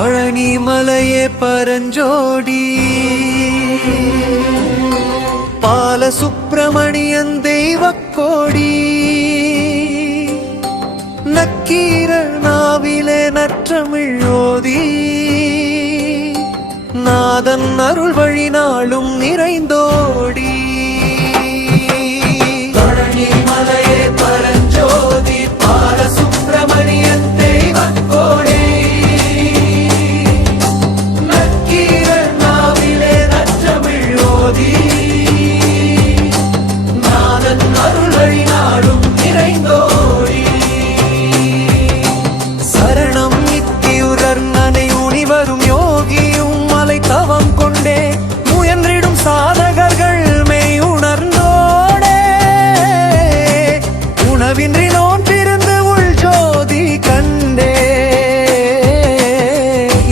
பழனி மலையே பரஞ்சோடி பாலசுப்பிரமணியன் தெய்வக்கோடி நக்கீரர் நாவிலே நற்றமிழோதி நாதன் அருள் வழி நாளும் நிறைந்தோடி பழனி மலையே பரஞ்சோதி பாலசுப்பிரமணியன் தெய்வக்கோடி நக்கீரர் நாவிலே நற்றமிழோதி நாதன் அருள் வழி நாளும் நிறைந்தோடி சரணம் நித்தியுரர் நனை உணிவரும் யோகியும் மலை தவம் கொண்டே முயன்றிடும் சாதகர்கள் மெய் உணர்ந்தோடே உணவின்றி நோன்பிருந்து உள் ஜோதி கண்டே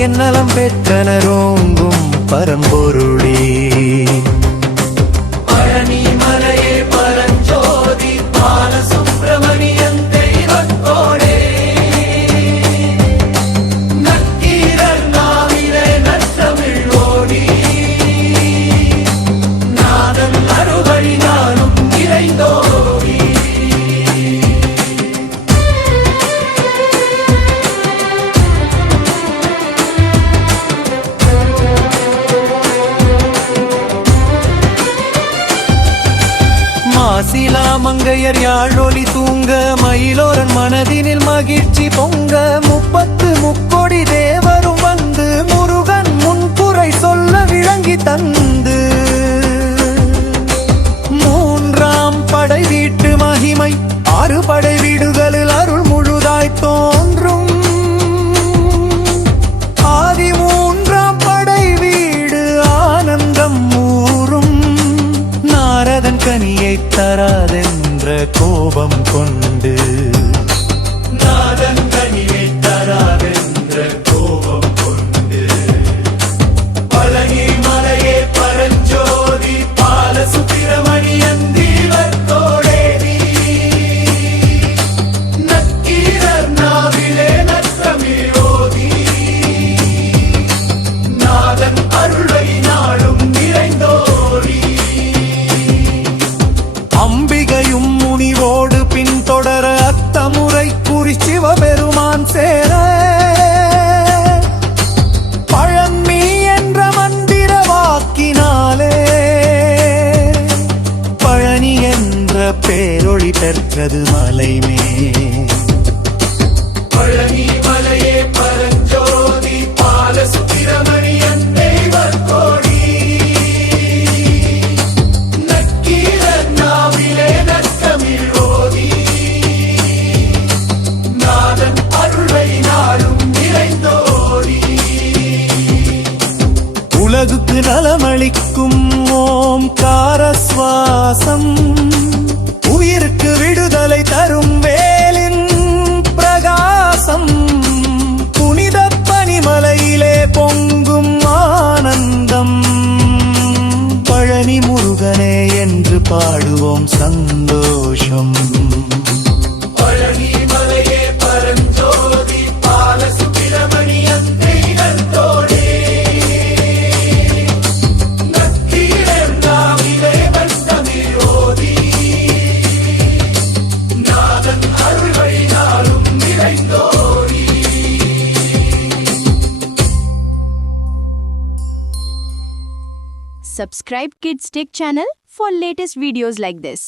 என்னலம் பெற்றனரோங்கும் பரம்பொருளே பழனி மலையே பரஞ்சோதி பாலசுப்பிரமணியன் தெய்வக்கோடே நக்கீரர் நாவிலே நற்றமிழோடி நாதன் அருள்வழி நாளும் நிறைந்தோடி மாசிலா மங்கையர் யாழொலி தூங்க மயிலோரன் மனதினில் மகிழ்ச்சி பொங்க 30 முக்கோடி தேவரும் வந்து முருகன் முன்புரை சொல்ல விளங்கி தந்து மூன்றாம் படை வீட்டு மகிமை 6 படை வீடுகளில் அருள் முழுதாய் தோன்றும் ஆதி மூன்றாம் படை வீடு ஆனந்தம் ஊரும் நாரதன் கனியை தராதென்ற கோபம் கொண்டு நாரதன் கனியை தராதென்ற கோபம் கொண்டு பழனி மலையே பரஞ்சோதி பாலசுப்பிரமணியன் தெய்வக்கோடே நக்கீரர் நாவிலே நற்றமிழோதி நாதன் அருளை நாளும் நிறைந்தோடி அம்பிகையும் முனிவோடு பின்தொடர அத்தமுறை கூறி சிவபெருமான் சேர பழமி என்ற மந்திர வாக்கினாலே பழனி என்ற பேரொளி பெற்றது மலைமே பழனி மலையே பரஞ்சோதி பாலசுப்பிரமணியன் தெய்வக்கோடி நக்கீரர் நாவிலே நற்றமிழோதி நாதன் அருள்வழி நாளும் நிறைந்தோடி உலகுக்கு நலமளிக்கும் ஓம்கார சுவாசம் உயிருக்கு விடுதலை தரும் வேலின் பிரகாசம் புனித பனிமலையிலே பொங்கும் ஆனந்தம் பழனி முருகனே என்று பாடுவோம் சந்தோஷம் பழனி மலையே பரஞ்சோதி பாலசுப்பிரமணியன் தெய்வக்கோடே நக்கீரர் நாவிலே நற்றமிழோதி நாதன் அருள்வழி நாளும் நிறைந்தோடி Subscribe Kids Tech channel for latest videos like this.